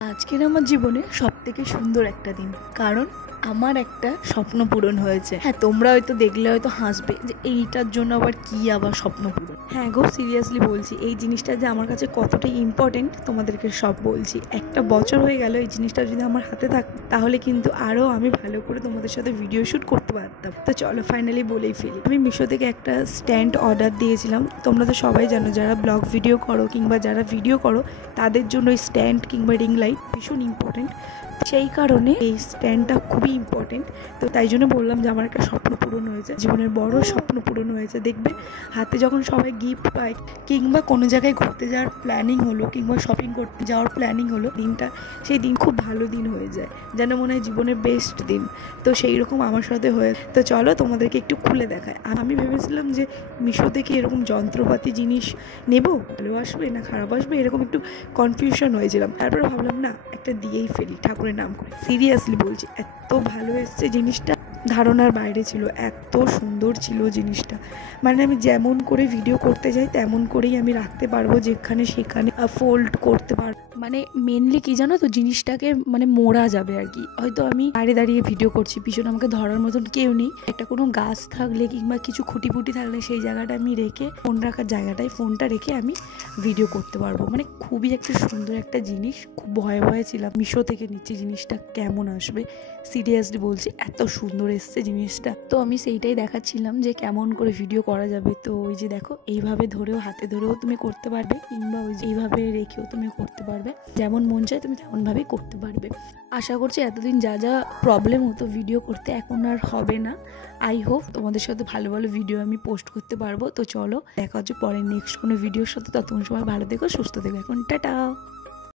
আজকের আমার জীবনে সবথেকে সুন্দর একটা দিন, কারণ আমার একটা স্বপ্ন পূরণ হয়েছে। হ্যাঁ, তোমরা হয়তো দেখলে হয়তো হাসবে যে এইটার জন্য আবার স্বপ্ন পূরণ। হ্যাঁ গো, সিরিয়াসলি বলছি, এই জিনিসটা যে আমার কাছে কতটা ইম্পর্টেন্ট তোমাদেরকে সব বলছি। একটা বছর হয়ে গেল এই জিনিসটা যদি আমার হাতে থাকতো, তাহলে কিন্তু আরও আমি ভালো করে তোমাদের সাথে ভিডিও শ্যুট করতে পারতাম। তো চলো ফাইনালি বলেই ফেলি। আমি মিশো থেকে একটা স্ট্যান্ড অর্ডার দিয়েছিলাম। তোমরা তো সবাই জানো, যারা ব্লগ ভিডিও করো কিংবা যারা ভিডিও করো তাদের জন্য স্ট্যান্ড কিংবা রিং লাইট ভীষণ ইম্পর্টেন্ট। সেই কারণে এই স্ট্যান্ডটা খুবই ইম্পর্টেন্ট। তো তাই জন্য বললাম যে আমার একটা স্বপ্ন পূরণ হয়েছে, জীবনের বড় স্বপ্ন পূরণ হয়েছে। দেখবে হাতে যখন সবাই গিফট পায় কিংবা কোনো জায়গায় ঘুরতে যাওয়ার প্ল্যানিং হলো কিংবা শপিং করতে যাওয়ার প্ল্যানিং হলো, দিনটা সেই দিন খুব ভালো দিন হয়ে যায়, যেন মনে হয় জীবনের বেস্ট দিন। তো সেই রকম আমার সাথে হয়ে। তো চলো তোমাদেরকে একটু খুলে দেখায়। আমি ভেবেছিলাম যে মিশো থেকে এরকম যন্ত্রপাতি জিনিস নেব, ভালো আসবে না খারাপ আসবে, এরকম একটু কনফিউশন হয়েছিলাম। তারপরে ভাবলাম না, একটা দিয়েই ফেলি ঠাকুরের নাম করে। সিরিয়াসলি বলছি, এত ভালো এসছে জিনিসটা, ধারণার বাইরে ছিল। এত সুন্দর ছিল জিনিসটা, মানে আমি যেমন করে ভিডিও করতে যাই তেমন করেই আমি রাখতে পারবো, যেখানে সেখানে ফোল্ড করতে পারবো। মানে মেনলি কি জানো তো, জিনিসটাকে মানে মোড়া যাবে আর কি। হয়তো আমি বাইরে দাঁড়িয়ে ভিডিও করছি, পিছনে আমাকে ধরার মতন কেউ নেই, একটা কোনো গাছ থাকলে কিংবা কিছু খুঁটি থাকলে সেই জায়গাটা আমি রেখে, ফোন রাখার জায়গাটায় ফোনটা রেখে আমি ভিডিও করতে পারবো। মানে খুবই একটা সুন্দর একটা জিনিস। খুব ভয়ে ছিলাম মিশো থেকে নিচ্ছি, জিনিসটা কেমন আসবে। সিরিয়াসলি বলছি, এত সুন্দর এসছে জিনিসটা। তো আমি সেইটাই দেখাচ্ছিলাম যে কেমন করে ভিডিও করা যাবে। তো ওই যে দেখো, এইভাবে ধরেও, হাতে ধরেও তুমি করতে পারবে, কিংবা ওই যে এইভাবে রেখেও তুমি করতে পারবে। যেমন মন চায় তুমি তেমনভাবেই করতে পারবে। আশা করছি এতদিন যা যা প্রবলেম হতো ভিডিও করতে, এখন আর হবে না। আই হোপ তোমাদের সাথে ভালো ভালো ভিডিও আমি পোস্ট করতে পারবো। তো চলো দেখা হচ্ছে পরের নেক্সট কোনো ভিডিওর সাথে। ততক্ষণ সময় ভালো থেকো, সুস্থ থেকো। এখন টাটা।